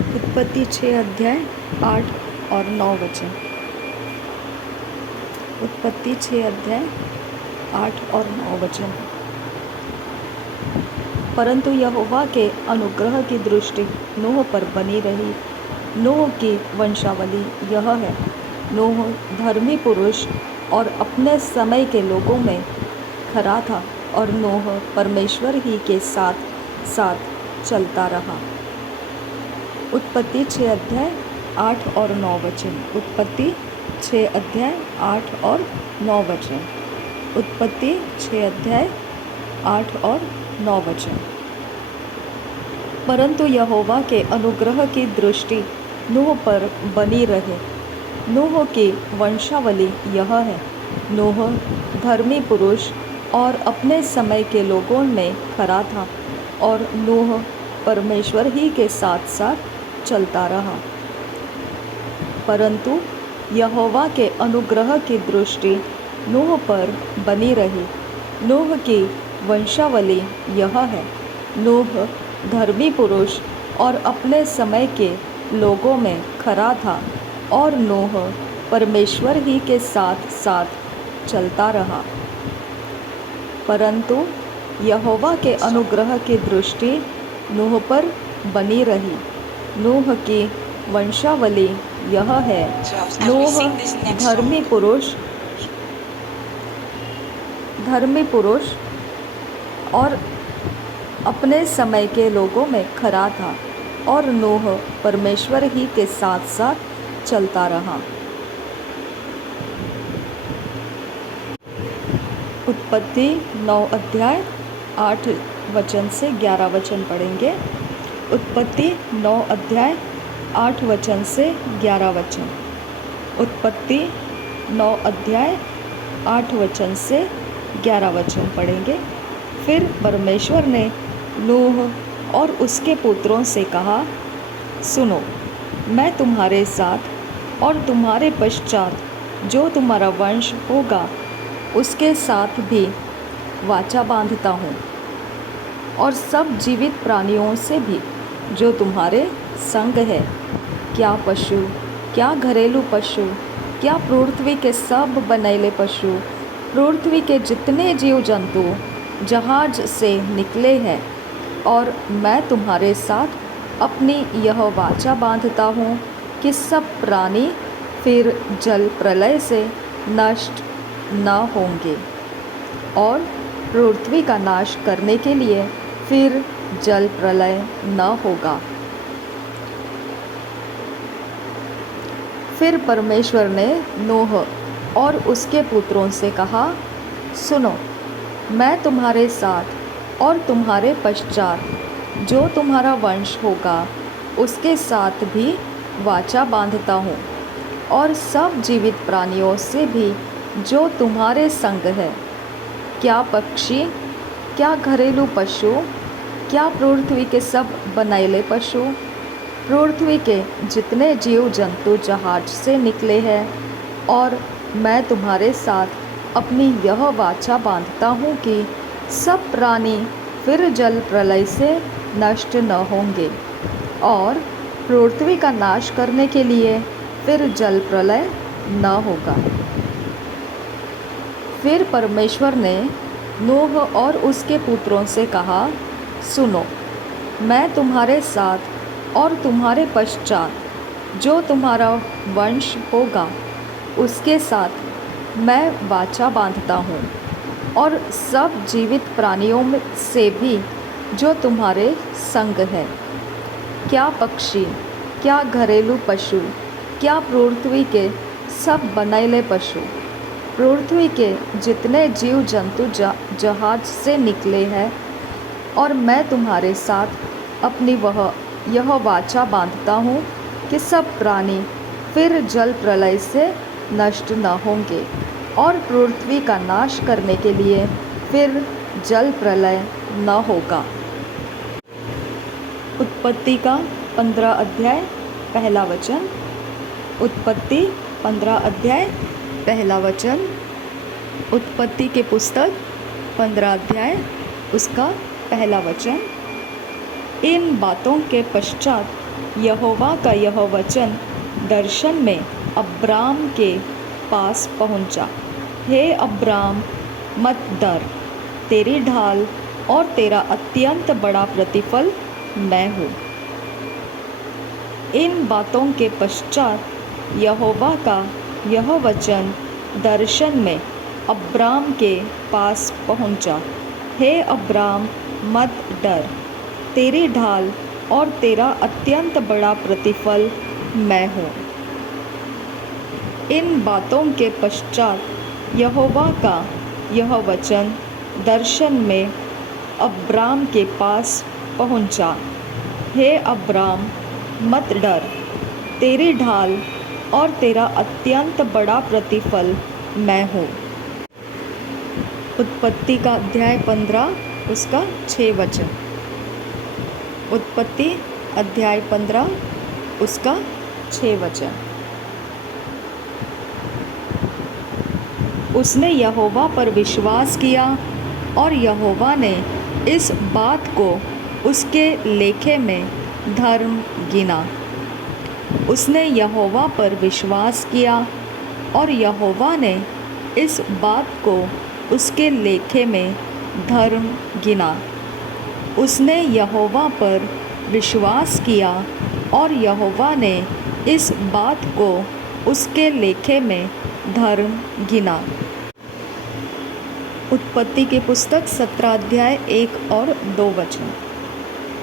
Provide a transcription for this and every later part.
उत्पत्ति 6 अध्याय 8 और 9 वचन। उत्पत्ति 6 अध्याय 8 और 9 वचन। परंतु यहोवा के अनुग्रह की दृष्टि नूह पर बनी रही। नूह की वंशावली यह है। नूह धर्मी पुरुष और अपने समय के लोगों में खरा था, और नूह परमेश्वर ही के साथ साथ चलता रहा। उत्पत्ति 6 अध्याय 8 और 9 वचन। उत्पत्ति 6 अध्याय 8 और 9 वचन। उत्पत्ति 6 अध्याय 8 और 9 वचन। परंतु यहोवा के अनुग्रह की दृष्टि नूह पर बनी रहे। नूह की वंशावली यह है। नूह धर्मी पुरुष और अपने समय के लोगों में खरा था, और नूह परमेश्वर ही के साथ साथ चलता रहा। परंतु यहोवा के अनुग्रह की दृष्टि नूह पर बनी रही। नूह की वंशावली यह है। नूह धर्मी पुरुष और अपने समय के लोगों में खरा था, और नूह परमेश्वर ही के साथ साथ चलता रहा। परंतु यहोवा के अनुग्रह की दृष्टि नूह पर बनी रही। नूह की वंशावली यह है। नूह धर्मी पुरुष और अपने समय के लोगों में खरा था, और नूह परमेश्वर ही के साथ साथ चलता रहा। उत्पत्ति 9 अध्याय 8 वचन से 11 वचन पढ़ेंगे। उत्पत्ति 9 अध्याय 8 वचन से 11 वचन। उत्पत्ति 9 अध्याय 8 वचन से 11 वचन पढ़ेंगे। फिर परमेश्वर ने नूह और उसके पुत्रों से कहा, सुनो, मैं तुम्हारे साथ और तुम्हारे पश्चात जो तुम्हारा वंश होगा उसके साथ भी वाचा बांधता हूँ, और सब जीवित प्राणियों से भी जो तुम्हारे संग है, क्या पशु, क्या घरेलू पशु, क्या पृथ्वी के सब बनैले पशु, पृथ्वी के जितने जीव जंतु जहाज से निकले हैं। और मैं तुम्हारे साथ अपनी यह वाचा बांधता हूँ कि सब प्राणी फिर जल प्रलय से नष्ट न होंगे, और पृथ्वी का नाश करने के लिए फिर जल प्रलय न होगा। फिर परमेश्वर ने नूह और उसके पुत्रों से कहा, सुनो, मैं तुम्हारे साथ और तुम्हारे पश्चात जो तुम्हारा वंश होगा उसके साथ भी वाचा बांधता हूँ, और सब जीवित प्राणियों से भी जो तुम्हारे संग है, क्या पक्षी, क्या घरेलू पशु, क्या पृथ्वी के सब बनैले पशु, पृथ्वी के जितने जीव जंतु जहाज से निकले हैं। और मैं तुम्हारे साथ अपनी यह वाचा बांधता हूँ कि सब प्राणी फिर जल प्रलय से नष्ट न होंगे, और पृथ्वी का नाश करने के लिए फिर जल प्रलय न होगा। फिर परमेश्वर ने नूह और उसके पुत्रों से कहा, सुनो, मैं तुम्हारे साथ और तुम्हारे पश्चात जो तुम्हारा वंश होगा उसके साथ मैं वाचा बांधता हूँ, और सब जीवित प्राणियों से भी जो तुम्हारे संग है, क्या पक्षी, क्या घरेलू पशु, क्या पृथ्वी के सब बनैले पशु, पृथ्वी के जितने जीव जंतु जहाज से निकले हैं। और मैं तुम्हारे साथ अपनी यह वाचा बांधता हूँ कि सब प्राणी फिर जल प्रलय से नष्ट न होंगे, और पृथ्वी का नाश करने के लिए फिर जल प्रलय न होगा। उत्पत्ति का 15 अध्याय पहला वचन। उत्पत्ति 15 अध्याय पहला वचन। उत्पत्ति के पुस्तक 15 अध्याय उसका पहला वचन। इन बातों के पश्चात यहोवा का यह वचन दर्शन में अब्राम के पास पहुंचा। हे अब्राम, मत डर, तेरी ढाल और तेरा अत्यंत बड़ा प्रतिफल मैं हूँ। इन बातों के पश्चात यहोवा का यह वचन दर्शन में अब्राम के पास पहुंचा। हे अब्राम, मत डर, तेरी ढाल और तेरा अत्यंत बड़ा प्रतिफल मैं हूँ। इन बातों के पश्चात यहोवा का यह वचन दर्शन में अब्राम के पास पहुंचा। हे अब्राम, मत डर, तेरी ढाल और तेरा अत्यंत बड़ा प्रतिफल मैं हूँ। उत्पत्ति का अध्याय 15 उसका 6 वचन। उत्पत्ति अध्याय 15 उसका 6 वचन। उसने यहोवा पर विश्वास किया और यहोवा ने इस बात को उसके लेखे में धर्म गिना। उसने यहोवा पर विश्वास किया और यहोवा ने इस बात को उसके लेखे में धर्म गिना। उसने यहोवा पर विश्वास किया और यहोवा ने इस बात को उसके लेखे में धर्म गिना। उत्पत्ति की पुस्तक 17 अध्याय 1 और 2 वचन।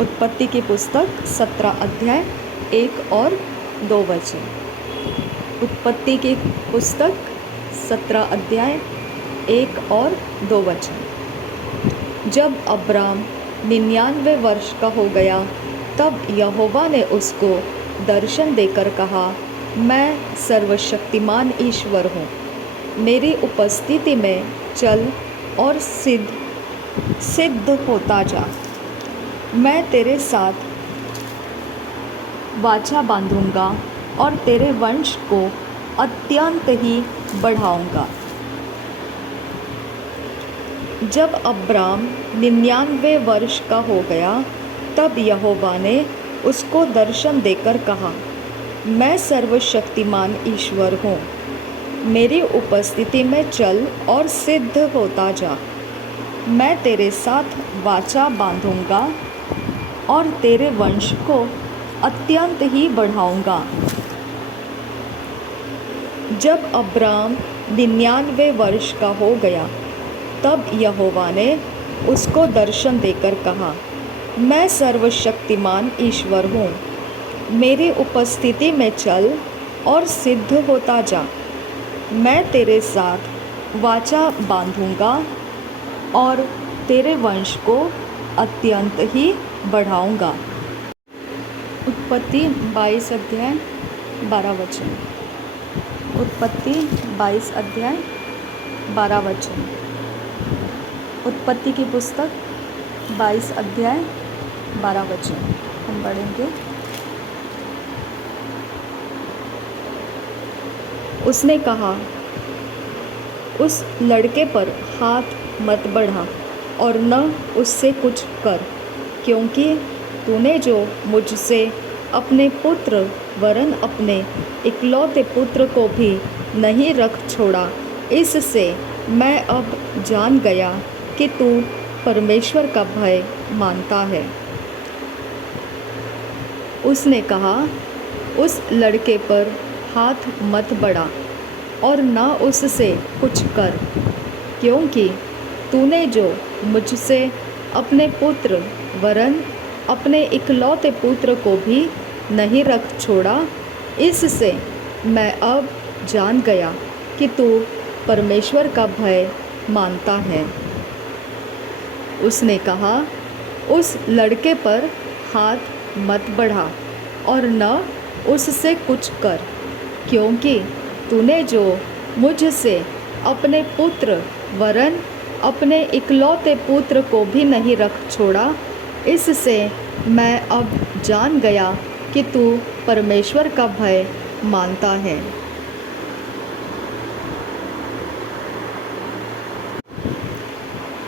उत्पत्ति की पुस्तक 17 अध्याय 1 और 2 वचन। उत्पत्ति की पुस्तक 17 अध्याय 1 और 2 वचन। जब अब्राम 99 वर्ष का हो गया तब यहोवा ने उसको दर्शन देकर कहा, मैं सर्वशक्तिमान ईश्वर हूँ, मेरी उपस्थिति में चल और सिद्ध होता जा। मैं तेरे साथ वाचा बांधूंगा और तेरे वंश को अत्यंत ही बढ़ाऊंगा। जब अब्राम 99 वर्ष का हो गया तब यहोवा ने उसको दर्शन देकर कहा, मैं सर्वशक्तिमान ईश्वर हूँ, मेरी उपस्थिति में चल और सिद्ध होता जा। मैं तेरे साथ वाचा बांधूंगा और तेरे वंश को अत्यंत ही बढ़ाऊंगा। जब अब्राम 99 वर्ष का हो गया तब यहोवा ने उसको दर्शन देकर कहा, मैं सर्वशक्तिमान ईश्वर हूँ, मेरी उपस्थिति में चल और सिद्ध होता जा। मैं तेरे साथ वाचा बांधूंगा और तेरे वंश को अत्यंत ही बढ़ाऊंगा। उत्पत्ति 22 अध्याय 12 वचन। उत्पत्ति 22 अध्याय 12 वचन। उत्पत्ति की पुस्तक 22 अध्याय 12 वचन हम पढ़ेंगे। उसने कहा, उस लड़के पर हाथ मत बढ़ा और न उससे कुछ कर, क्योंकि तूने जो मुझसे अपने पुत्र वरन अपने इकलौते पुत्र को भी नहीं रख छोड़ा, इससे मैं अब जान गया कि तू परमेश्वर का भय मानता है। उसने कहा, उस लड़के पर हाथ मत बढ़ा और न उससे कुछ कर, क्योंकि तूने जो मुझसे अपने पुत्र वरन अपने इकलौते पुत्र को भी नहीं रख छोड़ा, इससे मैं अब जान गया कि तू परमेश्वर का भय मानता है। उसने कहा, उस लड़के पर हाथ मत बढ़ा और न उससे कुछ कर, क्योंकि तूने जो मुझसे अपने पुत्र वरन अपने इकलौते पुत्र को भी नहीं रख छोड़ा, इससे मैं अब जान गया कि तू परमेश्वर का भय मानता है।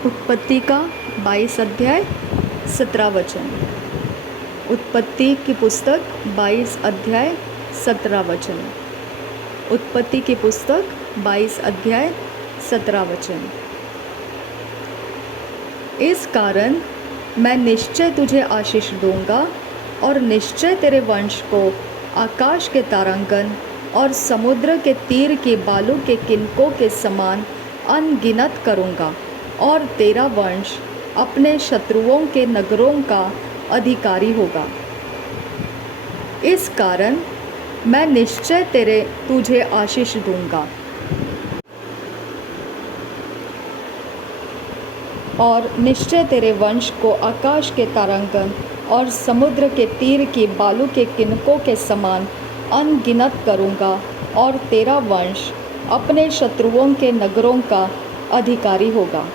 उत्पत्ति का 22 अध्याय 17 वचन। उत्पत्ति की पुस्तक 22 अध्याय 17 वचन। उत्पत्ति की पुस्तक 22 अध्याय 17 वचन। इस कारण मैं निश्चय तुझे आशीष दूंगा और निश्चय तेरे वंश को आकाश के तारांगन और समुद्र के तीर के बालू के किनकों के समान अनगिनत करूँगा, और तेरा वंश अपने शत्रुओं के नगरों का अधिकारी होगा। इस कारण मैं निश्चय तुझे आशीष दूंगा और निश्चय तेरे वंश को आकाश के तारांगन और समुद्र के तीर की बालू के किनकों के समान अनगिनत करूँगा, और तेरा वंश अपने शत्रुओं के नगरों का अधिकारी होगा।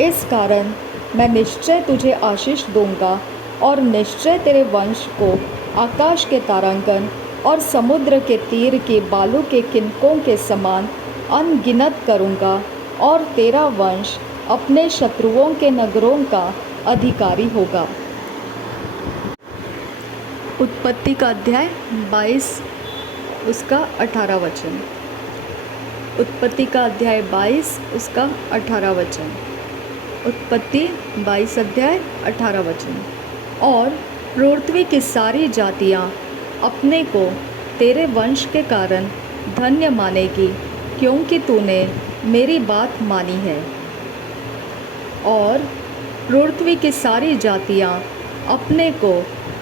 इस कारण मैं निश्चय तुझे आशीष दूंगा और निश्चय तेरे वंश को आकाश के तारांगन और समुद्र के तीर की बालू के किनकों के समान अनगिनत करूँगा, और तेरा वंश अपने शत्रुओं के नगरों का अधिकारी होगा। उत्पत्ति का अध्याय 22 उसका 18 वचन। उत्पत्ति का अध्याय 22 उसका 18 वचन। उत्पत्ति 22 अध्याय 18 वचन। और पृथ्वी की सारी जातियाँ अपने को तेरे वंश के कारण धन्य मानेगी, क्योंकि तूने मेरी बात मानी है। और पृथ्वी की सारी जातियाँ अपने को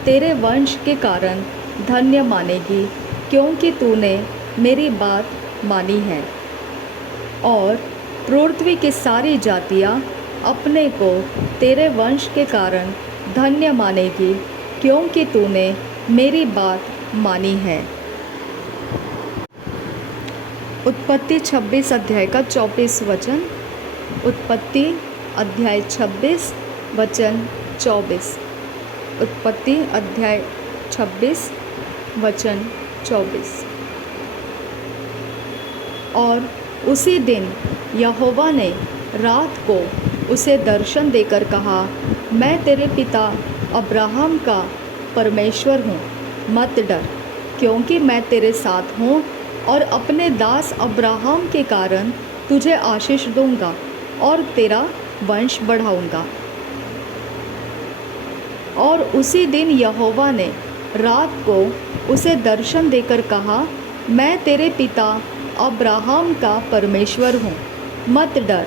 तेरे वंश के कारण धन्य मानेगी, क्योंकि तूने मेरी बात मानी है। और पृथ्वी की सारी जातियाँ अपने को तेरे वंश के कारण धन्य मानेगी, क्योंकि तूने मेरी बात मानी है। उत्पत्ति 26 अध्याय का 24 वचन। उत्पत्ति अध्याय 26 वचन 24। उत्पत्ति अध्याय 26 वचन 24। और उसी दिन यहोवा ने रात को उसे दर्शन देकर कहा, मैं तेरे पिता अब्राहम का परमेश्वर हूँ, मत डर, क्योंकि मैं तेरे साथ हूँ और अपने दास अब्राहम के कारण तुझे आशीष दूंगा और तेरा वंश बढ़ाऊंगा। और उसी दिन यहोवा ने रात को उसे दर्शन देकर कहा, मैं तेरे पिता अब्राहम का परमेश्वर हूँ, मत डर,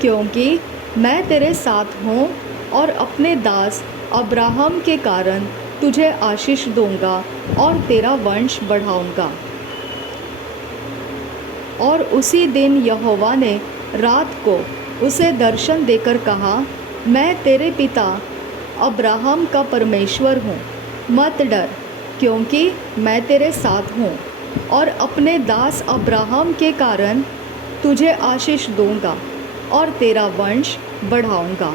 क्योंकि मैं तेरे साथ हूँ और अपने दास अब्राहम के कारण तुझे आशीष दूंगा और तेरा वंश बढ़ाऊंगा। और उसी दिन यहोवा ने रात को उसे दर्शन देकर कहा, मैं तेरे पिता अब्राहम का परमेश्वर हूँ, मत डर, क्योंकि मैं तेरे साथ हूँ और अपने दास अब्राहम के कारण तुझे आशीष दूंगा और तेरा वंश बढ़ाऊंगा।